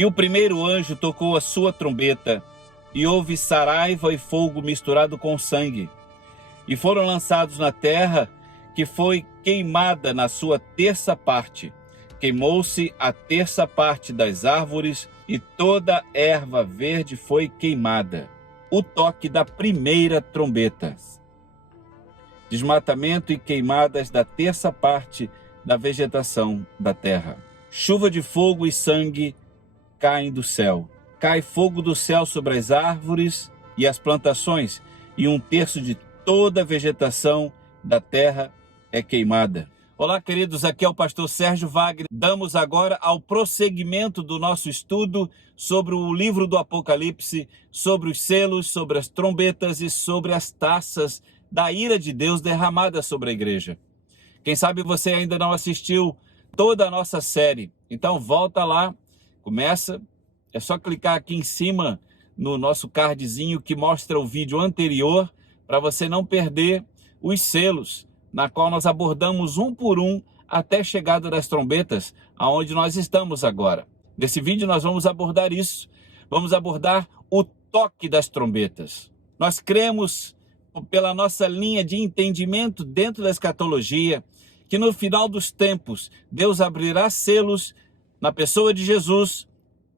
E o primeiro anjo tocou a sua trombeta, e houve saraiva e fogo misturado com sangue. E foram lançados na terra, que foi queimada na sua terça parte. Queimou-se a terça parte das árvores, e toda erva verde foi queimada. O toque da primeira trombeta. Desmatamento e queimadas da terça parte da vegetação da terra. Chuva de fogo e sangue caem do céu. Cai fogo do céu sobre as árvores e as plantações, e 1/3 de toda a vegetação da terra é queimada. Olá, queridos, aqui é o pastor Sérgio Wagner. Damos agora ao prosseguimento do nosso estudo sobre o livro do Apocalipse, sobre os selos, sobre as trombetas e sobre as taças da ira de Deus derramada sobre a igreja. Quem sabe você ainda não assistiu toda a nossa série, então volta lá, começa, é só clicar aqui em cima no nosso cardzinho que mostra o vídeo anterior, para você não perder os selos, na qual nós abordamos um por um até a chegada das trombetas, aonde nós estamos agora. Nesse vídeo nós vamos abordar isso, vamos abordar o toque das trombetas. Nós cremos, pela nossa linha de entendimento dentro da escatologia, que no final dos tempos Deus abrirá selos na pessoa de Jesus,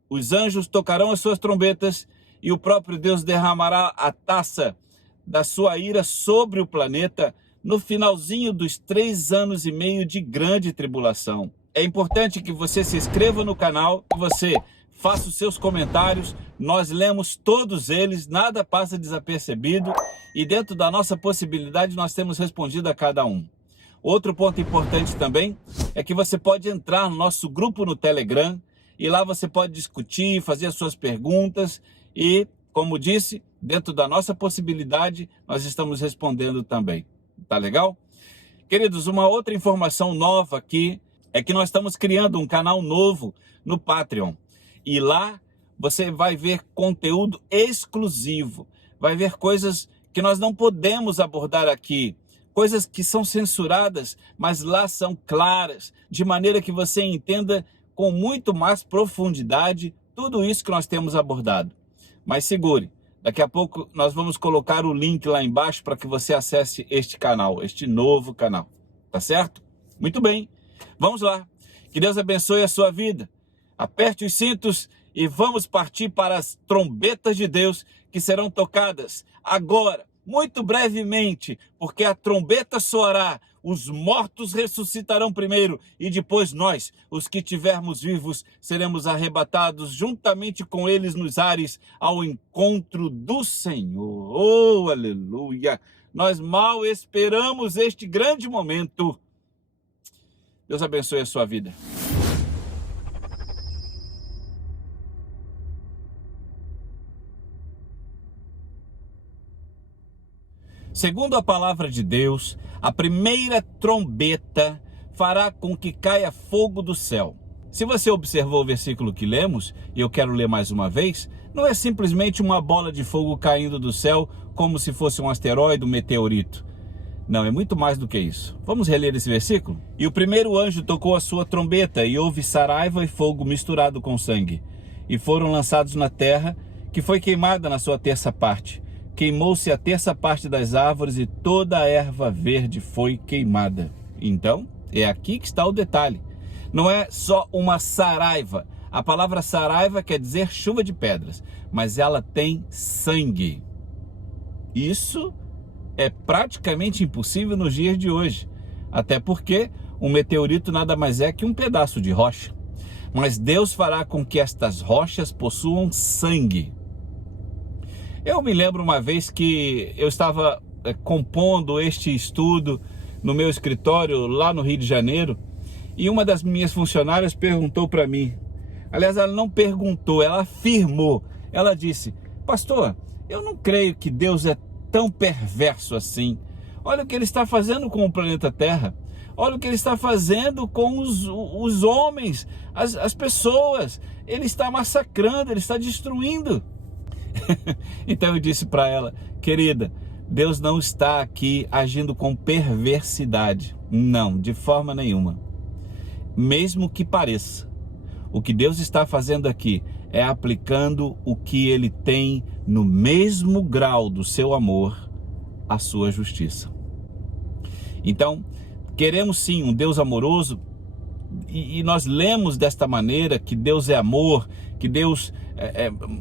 os anjos tocarão as suas trombetas e o próprio Deus derramará a taça da sua ira sobre o planeta no finalzinho dos 3 anos e meio de grande tribulação. É importante que você se inscreva no canal, que você faça os seus comentários, nós lemos todos eles, nada passa desapercebido e dentro da nossa possibilidade nós temos respondido a cada um. Outro ponto importante também é que você pode entrar no nosso grupo no Telegram e lá você pode discutir, fazer as suas perguntas e, como disse, dentro da nossa possibilidade nós estamos respondendo também. Tá legal? Queridos, uma outra informação nova aqui é que nós estamos criando um canal novo no Patreon. E lá você vai ver conteúdo exclusivo, vai ver coisas que nós não podemos abordar aqui, coisas que são censuradas, mas lá são claras, de maneira que você entenda com muito mais profundidade tudo isso que nós temos abordado. Mas segure, daqui a pouco nós vamos colocar o link lá embaixo para que você acesse este canal, este novo canal, tá certo? Muito bem, vamos lá. Que Deus abençoe a sua vida. Aperte os cintos e vamos partir para as trombetas de Deus que serão tocadas agora, muito brevemente, porque a trombeta soará, os mortos ressuscitarão primeiro e depois nós, os que tivermos vivos, seremos arrebatados juntamente com eles nos ares ao encontro do Senhor. Oh, aleluia! Nós mal esperamos este grande momento. Deus abençoe a sua vida. Segundo a palavra de Deus, a primeira trombeta fará com que caia fogo do céu. Se você observou o versículo que lemos, e eu quero ler mais uma vez, não é simplesmente uma bola de fogo caindo do céu como se fosse um asteroide, um meteorito. Não, é muito mais do que isso. Vamos reler esse versículo? E o primeiro anjo tocou a sua trombeta, e houve saraiva e fogo misturado com sangue. E foram lançados na terra, que foi queimada na sua terça parte. Queimou-se a terça parte das árvores e toda a erva verde foi queimada. Então, é aqui que está o detalhe. Não é só uma saraiva. A palavra saraiva quer dizer chuva de pedras, mas ela tem sangue. Isso é praticamente impossível nos dias de hoje. Até porque um meteorito nada mais é que um pedaço de rocha. Mas Deus fará com que estas rochas possuam sangue. Eu me lembro uma vez que eu estava compondo este estudo no meu escritório lá no Rio de Janeiro e uma das minhas funcionárias perguntou para mim, aliás, ela não perguntou, ela afirmou, ela disse, pastor, eu não creio que Deus é tão perverso assim. Olha o que ele está fazendo com o planeta Terra, olha o que ele está fazendo com os homens, as pessoas, ele está massacrando, ele está destruindo. Então eu disse para ela, querida, Deus não está aqui agindo com perversidade, não, de forma nenhuma, mesmo que pareça. O que Deus está fazendo aqui é aplicando o que Ele tem no mesmo grau do seu amor, a sua justiça. Então, queremos sim um Deus amoroso, e nós lemos desta maneira que Deus é amor, que Deus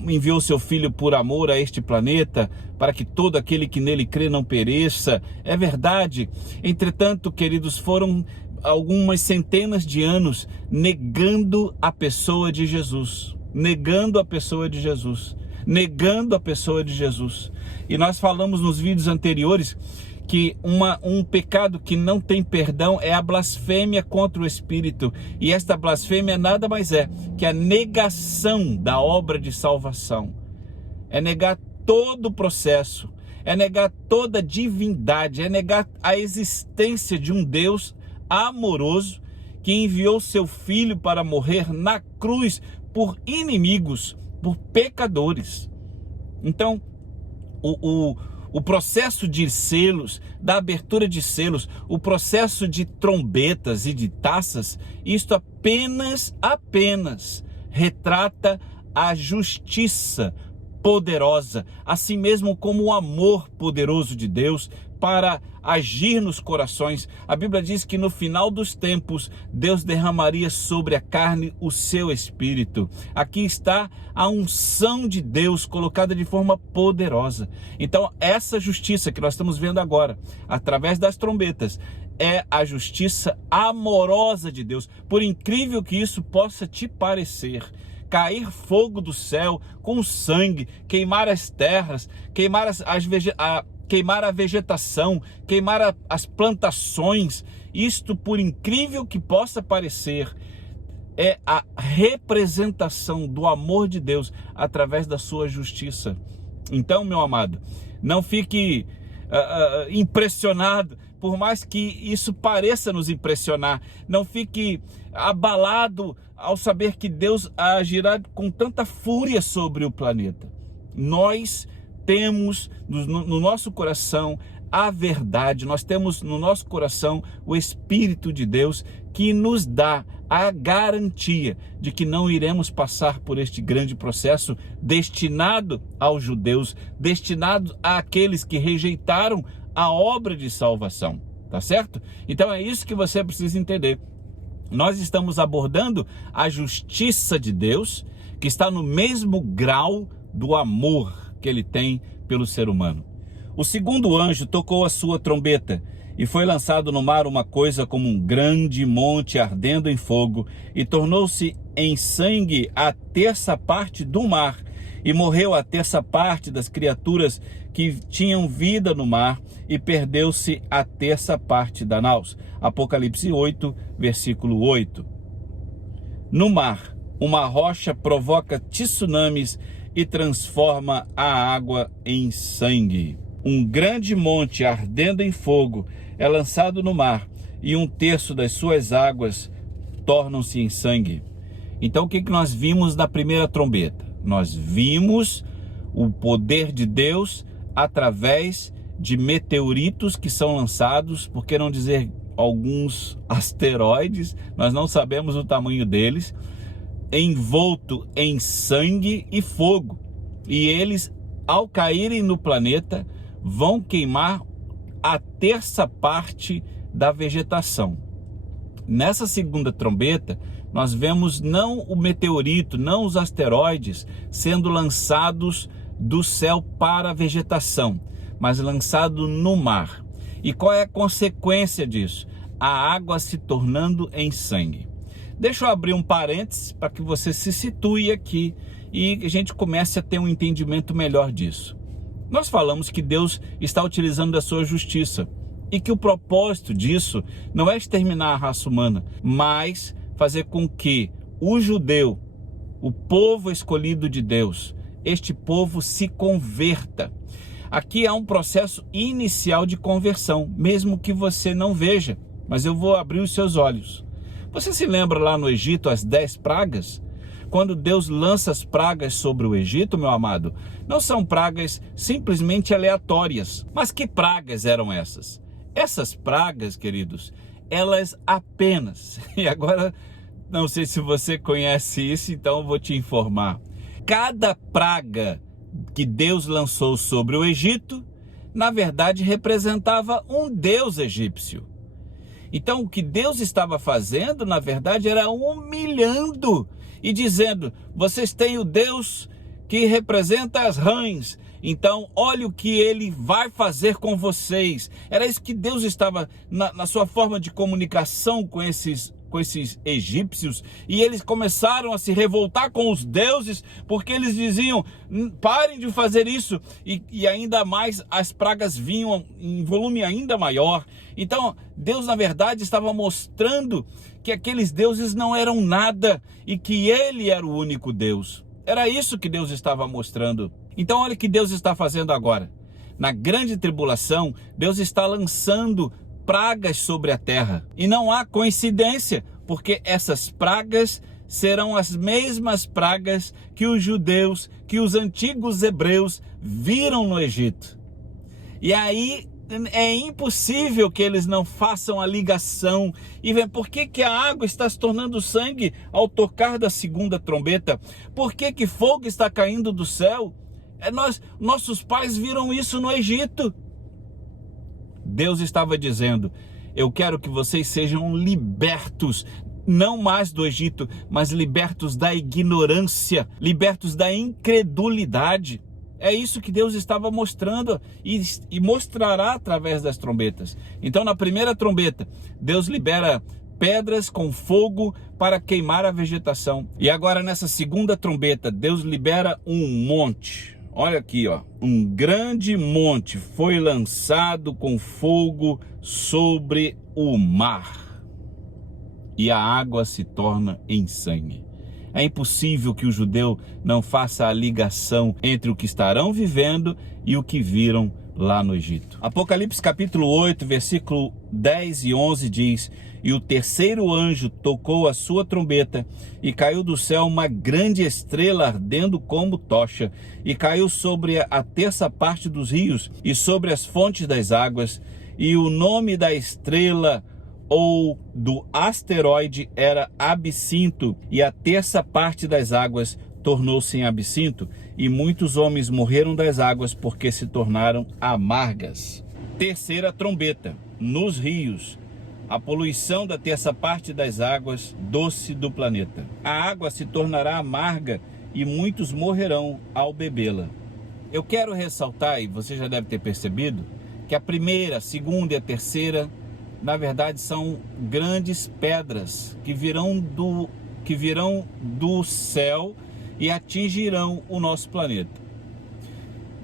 enviou seu Filho por amor a este planeta, para que todo aquele que nele crê não pereça. É verdade. Entretanto, queridos, foram algumas centenas de anos negando a pessoa de Jesus, negando a pessoa de Jesus, negando a pessoa de Jesus. E nós falamos nos vídeos anteriores que um pecado que não tem perdão é a blasfêmia contra o Espírito. E esta blasfêmia nada mais é que a negação da obra de salvação. É negar todo o processo, é negar toda a divindade, é negar a existência de um Deus amoroso que enviou seu Filho para morrer na cruz por inimigos, por pecadores. Então, o processo de selos, da abertura de selos, o processo de trombetas e de taças, isto apenas retrata a justiça poderosa, assim mesmo como o amor poderoso de Deus para agir nos corações. A Bíblia diz que no final dos tempos, Deus derramaria sobre a carne o seu Espírito. Aqui está a unção de Deus colocada de forma poderosa. Então, essa justiça que nós estamos vendo agora, através das trombetas, é a justiça amorosa de Deus. Por incrível que isso possa te parecer, cair fogo do céu com sangue, queimar as terras, queimar queimar a vegetação, queimar as plantações, isto, por incrível que possa parecer, é a representação do amor de Deus através da sua justiça. Então, meu amado, não fique impressionado, por mais que isso pareça nos impressionar. Não fique abalado ao saber que Deus agirá com tanta fúria sobre o planeta. Nós temos no nosso coração a verdade, nós temos no nosso coração o Espírito de Deus que nos dá a garantia de que não iremos passar por este grande processo destinado aos judeus, destinado àqueles que rejeitaram a obra de salvação, tá certo? Então é isso que você precisa entender. Nós estamos abordando a justiça de Deus, que está no mesmo grau do amor que ele tem pelo ser humano. O segundo anjo tocou a sua trombeta, e foi lançado no mar uma coisa como um grande monte ardendo em fogo, e tornou-se em sangue a terça parte do mar, e morreu a terça parte das criaturas que tinham vida no mar, e perdeu-se a terça parte da naus. Apocalipse 8, versículo 8. No mar, uma rocha provoca tsunamis e transforma a água em sangue. Um grande monte ardendo em fogo é lançado no mar, e um terço das suas águas tornam-se em sangue. Então, o que nós vimos na primeira trombeta? Nós vimos o poder de Deus através de meteoritos que são lançados, por que não dizer alguns asteroides, nós não sabemos o tamanho deles, envolto em sangue e fogo. E eles, ao caírem no planeta, vão queimar a terça parte da vegetação. Nessa segunda trombeta, nós vemos não o meteorito, não os asteroides sendo lançados do céu para a vegetação, mas lançado no mar. E qual é a consequência disso? A água se tornando em sangue. Deixa eu abrir um parênteses para que você se situe aqui e a gente comece a ter um entendimento melhor disso. Nós falamos que Deus está utilizando a sua justiça e que o propósito disso não é exterminar a raça humana, mas fazer com que o judeu, o povo escolhido de Deus, este povo se converta. Aqui há um processo inicial de conversão, mesmo que você não veja, mas eu vou abrir os seus olhos. Você se lembra lá no Egito as 10 pragas? Quando Deus lança as pragas sobre o Egito, meu amado, não são pragas simplesmente aleatórias. Mas que pragas eram essas? Essas pragas, queridos, elas apenas, e agora Não sei se você conhece isso, então eu vou te informar. Cada praga que Deus lançou sobre o Egito, na verdade representava um deus egípcio. Então o que Deus estava fazendo, na verdade, era humilhando e dizendo: vocês têm o Deus que representa as rãs, então olha o que ele vai fazer com vocês. Era isso que Deus estava na sua forma de comunicação com esses egípcios, e eles começaram a se revoltar com os deuses, porque eles diziam: parem de fazer isso, e ainda mais as pragas vinham em volume ainda maior. Então Deus, na verdade, estava mostrando que aqueles deuses não eram nada e que ele era o único Deus. Era isso que Deus estava mostrando. Então olha o que Deus está fazendo agora. Na grande tribulação, Deus está lançando pragas sobre a terra. E não há coincidência, porque essas pragas serão as mesmas pragas que os judeus, que os antigos hebreus viram no Egito. E aí é impossível que eles não façam a ligação e vejam por que a água está se tornando sangue ao tocar da segunda trombeta. Por que fogo está caindo do céu? Nossos pais viram isso no Egito. Deus estava dizendo: eu quero que vocês sejam libertos, não mais do Egito, mas libertos da ignorância, libertos da incredulidade. É isso que Deus estava mostrando e mostrará através das trombetas. Então, na primeira trombeta, Deus libera pedras com fogo para queimar a vegetação. E agora, nessa segunda trombeta, Deus libera um monte. Olha aqui, ó, um grande monte foi lançado com fogo sobre o mar, e a água se torna em sangue. É impossível que o judeu não faça a ligação entre o que estarão vivendo e o que viram lá no Egito. Apocalipse capítulo 8, versículo 10 e 11 diz: e o terceiro anjo tocou a sua trombeta, e caiu do céu uma grande estrela ardendo como tocha, e caiu sobre a terça parte dos rios e sobre as fontes das águas, e o nome da estrela ou do asteroide era Absinto, e a terça parte das águas tornou-se em absinto, e muitos homens morreram das águas porque se tornaram amargas. Terceira trombeta, nos rios, a poluição da terça parte das águas doce do planeta. A água se tornará amarga e muitos morrerão ao bebê-la. Eu quero ressaltar, e você já deve ter percebido, que a primeira, a segunda e a terceira, na verdade, são grandes pedras que virão do céu e atingirão o nosso planeta.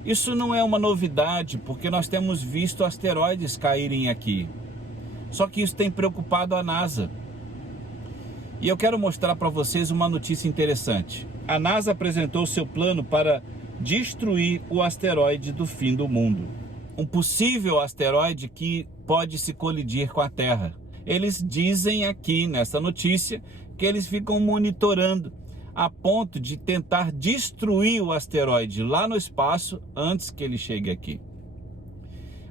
Isso não é uma novidade, porque nós temos visto asteroides caírem aqui. Só que isso tem preocupado a NASA. E eu quero mostrar para vocês uma notícia interessante. A NASA apresentou seu plano para destruir o asteroide do fim do mundo. Um possível asteroide que pode se colidir com a Terra. Eles dizem aqui nessa notícia que eles ficam monitorando a ponto de tentar destruir o asteroide lá no espaço antes que ele chegue aqui.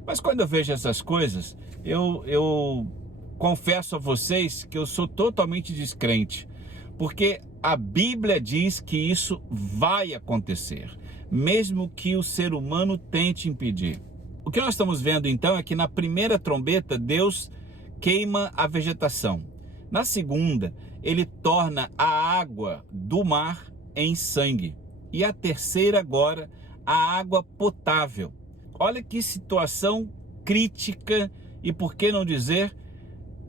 Mas quando eu vejo essas coisas, eu confesso a vocês que eu sou totalmente descrente, porque a Bíblia diz que isso vai acontecer, mesmo que o ser humano tente impedir. O que nós estamos vendo então é que na primeira trombeta Deus queima a vegetação. Na segunda, ele torna a água do mar em sangue. E a terceira agora, a água potável. Olha que situação crítica e, por que não dizer,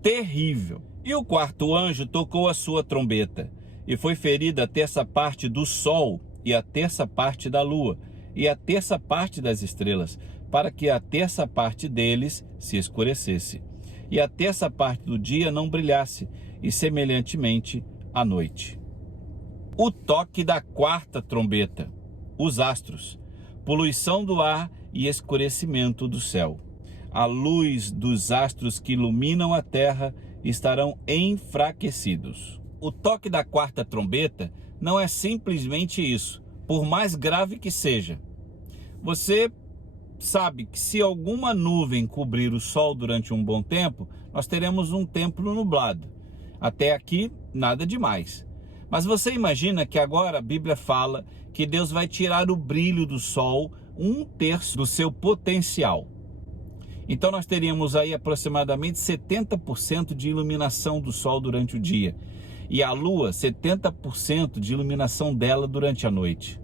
terrível. E o quarto anjo tocou a sua trombeta, e foi ferida a terça parte do sol, e a terça parte da lua, e a terça parte das estrelas, para que a terça parte deles se escurecesse, e a terça parte do dia não brilhasse, e semelhantemente à noite. O toque da quarta trombeta, os astros, poluição do ar e escurecimento do céu. A luz dos astros que iluminam a terra estarão enfraquecidos. O toque da quarta trombeta não é simplesmente isso, por mais grave que seja. Você sabe que se alguma nuvem cobrir o sol durante um bom tempo, nós teremos um tempo nublado. Até aqui, nada demais. Mas você imagina que agora a Bíblia fala que Deus vai tirar o brilho do sol, 1/3 do seu potencial. Então nós teríamos aí aproximadamente 70% de iluminação do sol durante o dia. E a lua, 70% de iluminação dela durante a noite.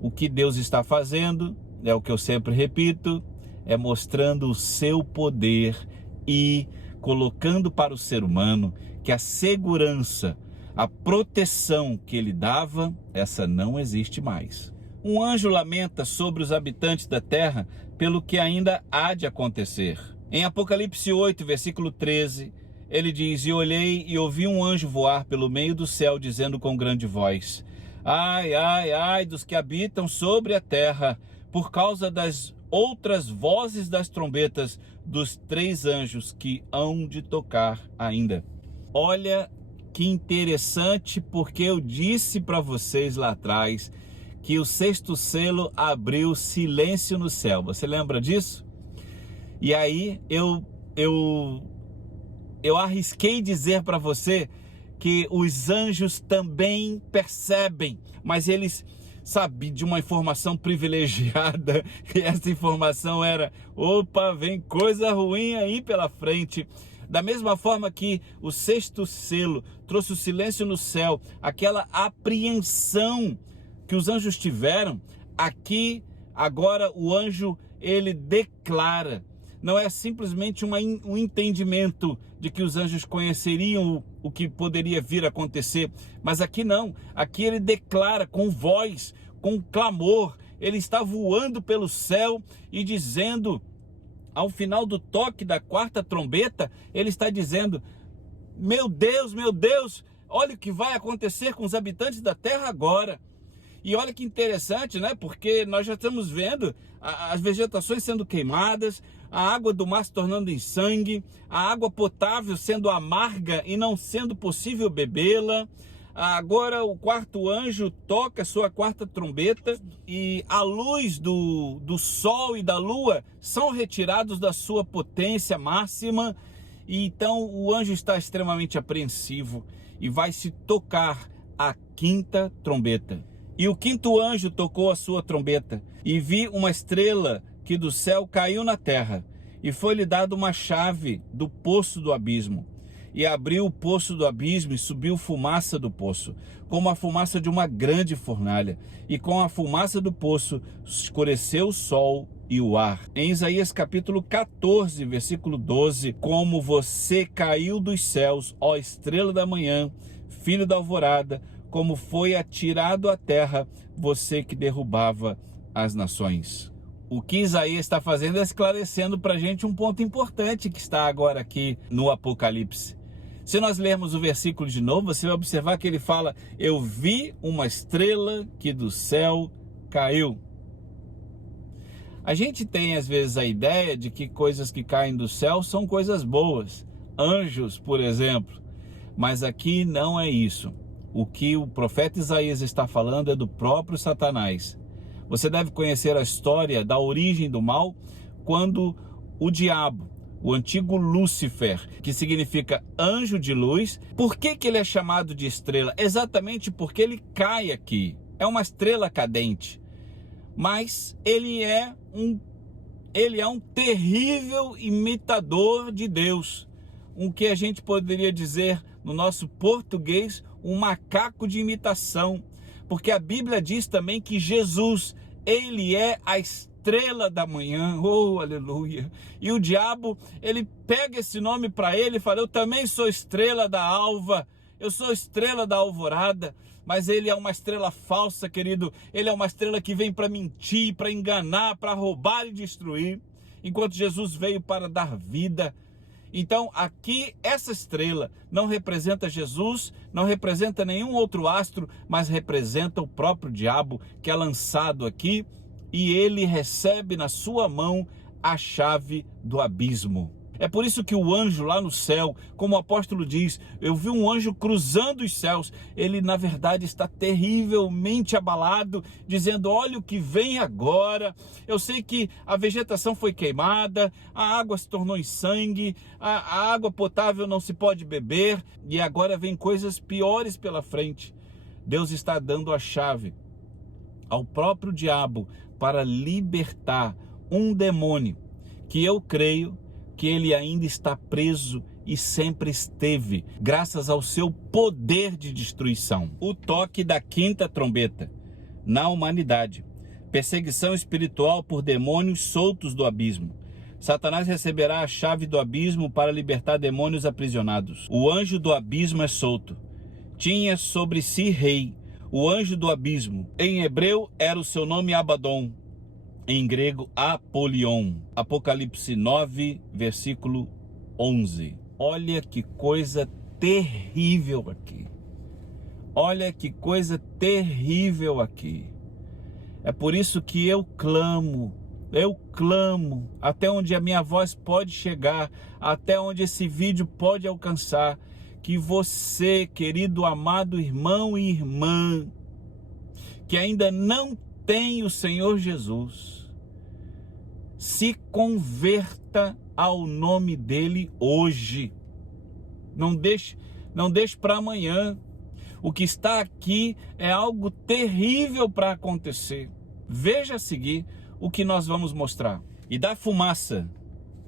O que Deus está fazendo, é o que eu sempre repito, é mostrando o seu poder e colocando para o ser humano que a segurança, a proteção que ele dava, essa não existe mais. Um anjo lamenta sobre os habitantes da terra pelo que ainda há de acontecer. Em Apocalipse 8, versículo 13, ele diz: "E olhei e ouvi um anjo voar pelo meio do céu, dizendo com grande voz: Ai, ai, ai dos que habitam sobre a terra, por causa das outras vozes das trombetas dos 3 anjos que hão de tocar ainda." Olha que interessante, porque eu disse para vocês lá atrás que o 6º selo abriu silêncio no céu. Você lembra disso? E aí eu arrisquei dizer para você que os anjos também percebem, mas eles sabem de uma informação privilegiada, e essa informação era: opa, vem coisa ruim aí pela frente. Da mesma forma que o 6º selo trouxe o silêncio no céu, aquela apreensão que os anjos tiveram, aqui agora o anjo ele declara. Não é simplesmente um entendimento de que os anjos conheceriam o que poderia vir a acontecer, mas aqui não, aqui ele declara com voz, com clamor, ele está voando pelo céu e dizendo, ao final do toque da 4ª trombeta, ele está dizendo: meu Deus, olha o que vai acontecer com os habitantes da terra agora. E olha que interessante, né? Porque nós já estamos vendo as vegetações sendo queimadas, a água do mar se tornando em sangue, a água potável sendo amarga e não sendo possível bebê-la. Agora o 4º anjo toca a sua 4ª trombeta e a luz do sol e da lua são retirados da sua potência máxima. E então o anjo está extremamente apreensivo e vai se tocar a 5ª trombeta. E o 5º anjo tocou a sua trombeta, e vi uma estrela que do céu caiu na terra, e foi-lhe dada uma chave do poço do abismo. E abriu o poço do abismo e subiu fumaça do poço, como a fumaça de uma grande fornalha. E com a fumaça do poço escureceu o sol e o ar. Em Isaías capítulo 14, versículo 12, como você caiu dos céus, ó estrela da manhã, filho da alvorada, como foi atirado à terra, você que derrubava as nações. O que Isaías está fazendo é esclarecendo para a gente um ponto importante que está agora aqui no Apocalipse. Se nós lermos o versículo de novo, você vai observar que ele fala: eu vi uma estrela que do céu caiu. A gente tem às vezes a ideia de que coisas que caem do céu são coisas boas, anjos, por exemplo, mas aqui não é isso. O que o profeta Isaías está falando é do próprio Satanás. Você deve conhecer a história da origem do mal, quando o diabo, o antigo Lúcifer, que significa anjo de luz, por que ele é chamado de estrela? Exatamente porque ele cai aqui. É uma estrela cadente. Mas ele é um terrível imitador de Deus. Um que a gente poderia dizer, no nosso português, um macaco de imitação, porque a Bíblia diz também que Jesus, ele é a estrela da manhã, oh aleluia, e o diabo, ele pega esse nome para ele e fala: eu também sou estrela da alva, eu sou estrela da alvorada. Mas ele é uma estrela falsa, querido, ele é uma estrela que vem para mentir, para enganar, para roubar e destruir, enquanto Jesus veio para dar vida. Então aqui essa estrela não representa Jesus, não representa nenhum outro astro, mas representa o próprio diabo, que é lançado aqui, e ele recebe na sua mão a chave do abismo. É por isso que o anjo lá no céu, como o apóstolo diz, eu vi um anjo cruzando os céus. Ele, na verdade, está terrivelmente abalado, dizendo, olha o que vem agora. Eu sei que a vegetação foi queimada, a água se tornou em sangue, a água potável não se pode beber, e agora vem coisas piores pela frente. Deus está dando a chave ao próprio diabo para libertar um demônio que eu creio que ele ainda está preso e sempre esteve, graças ao seu poder de destruição. O toque da quinta trombeta na humanidade. Perseguição espiritual por demônios soltos do abismo. Satanás receberá a chave do abismo para libertar demônios aprisionados. O anjo do abismo é solto. Tinha sobre si rei, o anjo do abismo. Em hebreu era o seu nome Abaddon. Em grego, Apolion. Apocalipse 9, versículo 11. Olha que coisa terrível aqui. Olha que coisa terrível aqui. É por isso que eu clamo, até onde a minha voz pode chegar, até onde esse vídeo pode alcançar, que você, querido, amado irmão e irmã, que ainda não tem o Senhor Jesus, se converta ao nome dele hoje. Não deixe para amanhã. O que está aqui é algo terrível para acontecer. Veja a seguir o que nós vamos mostrar. E da fumaça,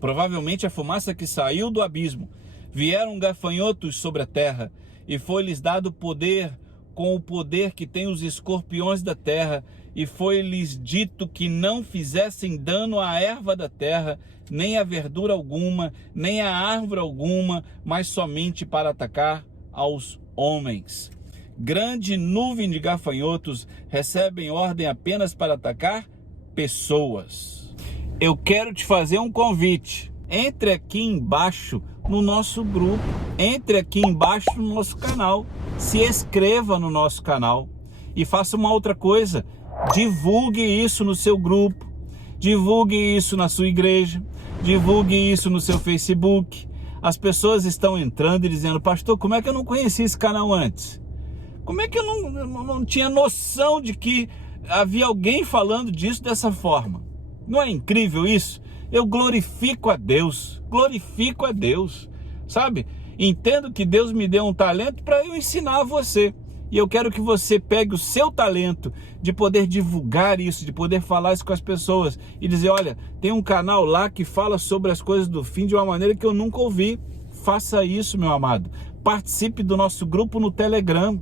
provavelmente a fumaça que saiu do abismo, vieram gafanhotos sobre a terra, e foi-lhes dado poder com o poder que tem os escorpiões da terra, e foi-lhes dito que não fizessem dano à erva da terra, nem a verdura alguma, nem a árvore alguma, mas somente para atacar aos homens. Grande nuvem de gafanhotos recebem ordem apenas para atacar pessoas. Eu quero te fazer um convite. Entre aqui embaixo no nosso grupo, entre aqui embaixo no nosso canal, se inscreva no nosso canal e faça uma outra coisa, divulgue isso no seu grupo, divulgue isso na sua igreja, divulgue isso no seu Facebook. As pessoas estão entrando e dizendo, pastor, como é que eu não conheci esse canal antes? Como é que eu não tinha noção de que havia alguém falando disso dessa forma? Não é incrível isso? Eu glorifico a Deus, sabe? Entendo que Deus me deu um talento para eu ensinar a você. E eu quero que você pegue o seu talento de poder divulgar isso, de poder falar isso com as pessoas e dizer, olha, tem um canal lá que fala sobre as coisas do fim de uma maneira que eu nunca ouvi. Faça isso, meu amado. Participe do nosso grupo no Telegram.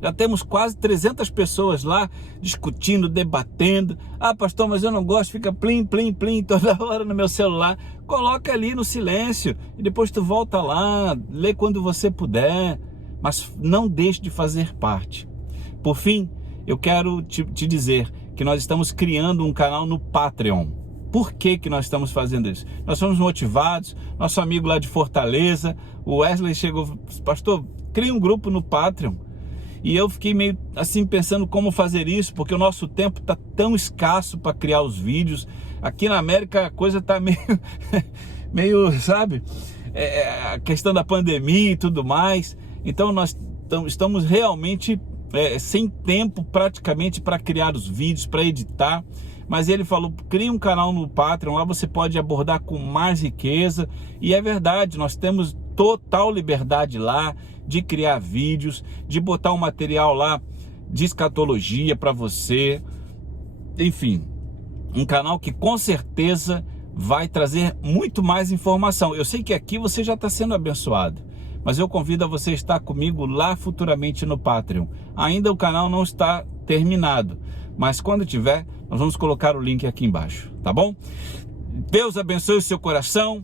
Já temos quase 300 pessoas lá discutindo, debatendo. Ah, pastor, mas eu não gosto, fica plim, plim, plim toda hora no meu celular. Coloca ali no silêncio e depois tu volta lá, lê quando você puder, mas não deixe de fazer parte. Por fim, eu quero te dizer que nós estamos criando um canal no Patreon. Por que nós estamos fazendo isso? Nós somos motivados, nosso amigo lá de Fortaleza, o Wesley chegou, pastor, cria um grupo no Patreon. E eu fiquei meio assim pensando como fazer isso, porque o nosso tempo está tão escasso para criar os vídeos. Aqui na América a coisa está meio, sabe, a questão da pandemia e tudo mais. Então nós estamos realmente sem tempo praticamente para criar os vídeos, para editar. Mas ele falou, cria um canal no Patreon, lá você pode abordar com mais riqueza. E é verdade, nós temos total liberdade lá de criar vídeos, de botar um material lá de escatologia para você. Enfim, um canal que com certeza vai trazer muito mais informação. Eu sei que aqui você já está sendo abençoado, mas eu convido a você a estar comigo lá futuramente no Patreon. Ainda o canal não está terminado, mas quando tiver, nós vamos colocar o link aqui embaixo, tá bom? Deus abençoe o seu coração.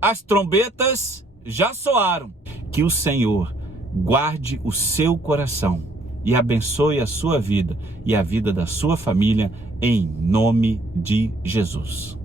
As trombetas já soaram. Que o Senhor guarde o seu coração e abençoe a sua vida e a vida da sua família, em nome de Jesus.